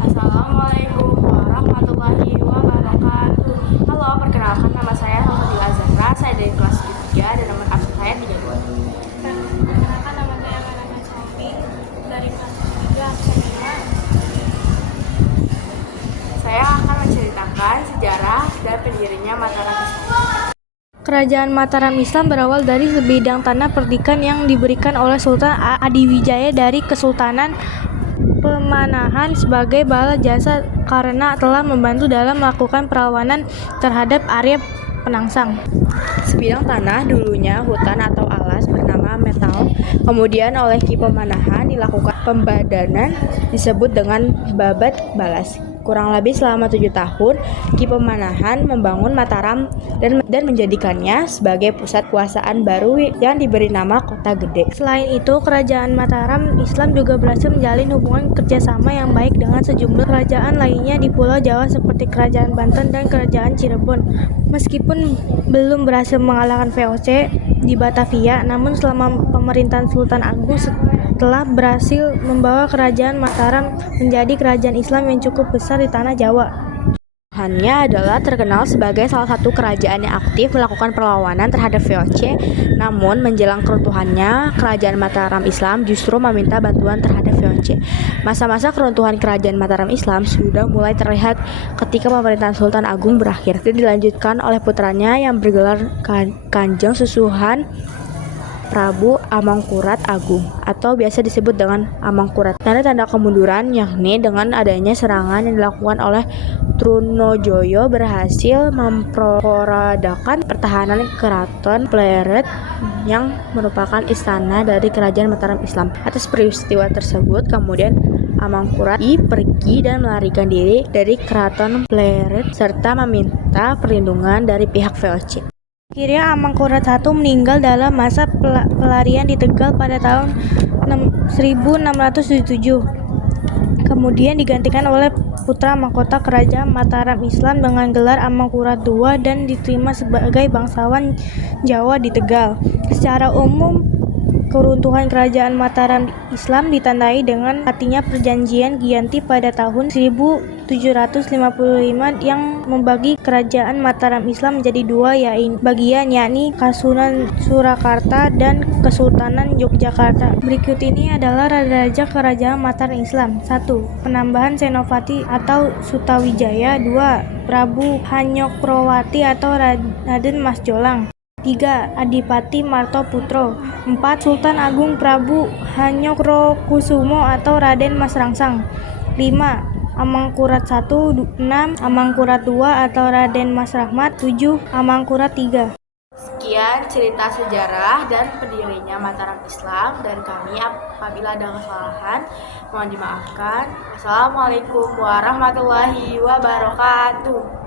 Assalamualaikum warahmatullahi wabarakatuh. Halo, perkenalkan nama saya Alhamdulillah Zahra. Saya dari kelas 3 dan nomor absen saya 32. Perkenalkan nama saya Karana Sofi dari kelas 3 absen 5. Saya akan menceritakan sejarah dan pendirinya Mataram Islam. Kerajaan Mataram Islam berawal dari sebidang tanah perdikan yang diberikan oleh Sultan Adiwijaya dari Kesultanan Pemanahan sebagai bala jasa karena telah membantu dalam melakukan perlawanan terhadap Arya Penangsang. Sebidang tanah dulunya hutan atau alas bernama Metal. Kemudian oleh Ki Pemanahan dilakukan pembadanan disebut dengan Babat Balas. Kurang lebih selama 7 tahun, Ki Pemanahan membangun Mataram dan menjadikannya sebagai pusat kuasaan baru yang diberi nama Kota Gede. Selain itu, Kerajaan Mataram Islam juga berhasil menjalin hubungan kerjasama yang baik dengan sejumlah kerajaan lainnya di Pulau Jawa seperti Kerajaan Banten dan Kerajaan Cirebon. Meskipun belum berhasil mengalahkan VOC di Batavia, namun selama pemerintahan Sultan Agung telah berhasil membawa Kerajaan Mataram menjadi kerajaan Islam yang cukup besar di tanah Jawa. Hanya adalah terkenal sebagai salah satu kerajaan yang aktif melakukan perlawanan terhadap VOC. Namun menjelang keruntuhannya, Kerajaan Mataram Islam justru meminta bantuan terhadap VOC. Masa-masa keruntuhan Kerajaan Mataram Islam sudah mulai terlihat ketika pemerintahan Sultan Agung berakhir dan dilanjutkan oleh putranya yang bergelar Kanjeng Susuhan Prabu Amangkurat Agung atau biasa disebut dengan Amangkurat. Tanda-tanda kemunduran yakni dengan adanya serangan yang dilakukan oleh Trunojoyo berhasil memperadakan pertahanan Keraton Pleret yang merupakan istana dari Kerajaan Mataram Islam. Atas peristiwa tersebut kemudian Amangkurat pergi dan melarikan diri dari Keraton Pleret serta meminta perlindungan dari pihak VOC. Akhirnya Amangkurat I meninggal dalam masa pelarian di Tegal pada tahun 1677. Kemudian digantikan oleh putra mahkota Kerajaan Mataram Islam dengan gelar Amangkurat II dan diterima sebagai bangsawan Jawa di Tegal. Secara umum, keruntuhan Kerajaan Mataram Islam ditandai dengan matinya Perjanjian Giyanti pada tahun 1755 yang membagi Kerajaan Mataram Islam menjadi dua bagian, yakni Kasunan Surakarta dan Kesultanan Yogyakarta. Berikut ini adalah raja Kerajaan Mataram Islam. 1. Penambahan Senopati atau Sutawijaya. 2. Prabu Hanyokroowati atau Raden Mas Jolang. 3. Adipati Martoputro. 4. Sultan Agung Prabu Hanyokrokusumo atau Raden Mas Rangsang. 5. Amangkurat I. 6. Amangkurat II atau Raden Mas Rahmat. 7. Amangkurat III. Sekian cerita sejarah dan pendirinya Mataram Islam dari kami. Apabila ada kesalahan, mohon dimaafkan. Wassalamualaikum warahmatullahi wabarakatuh.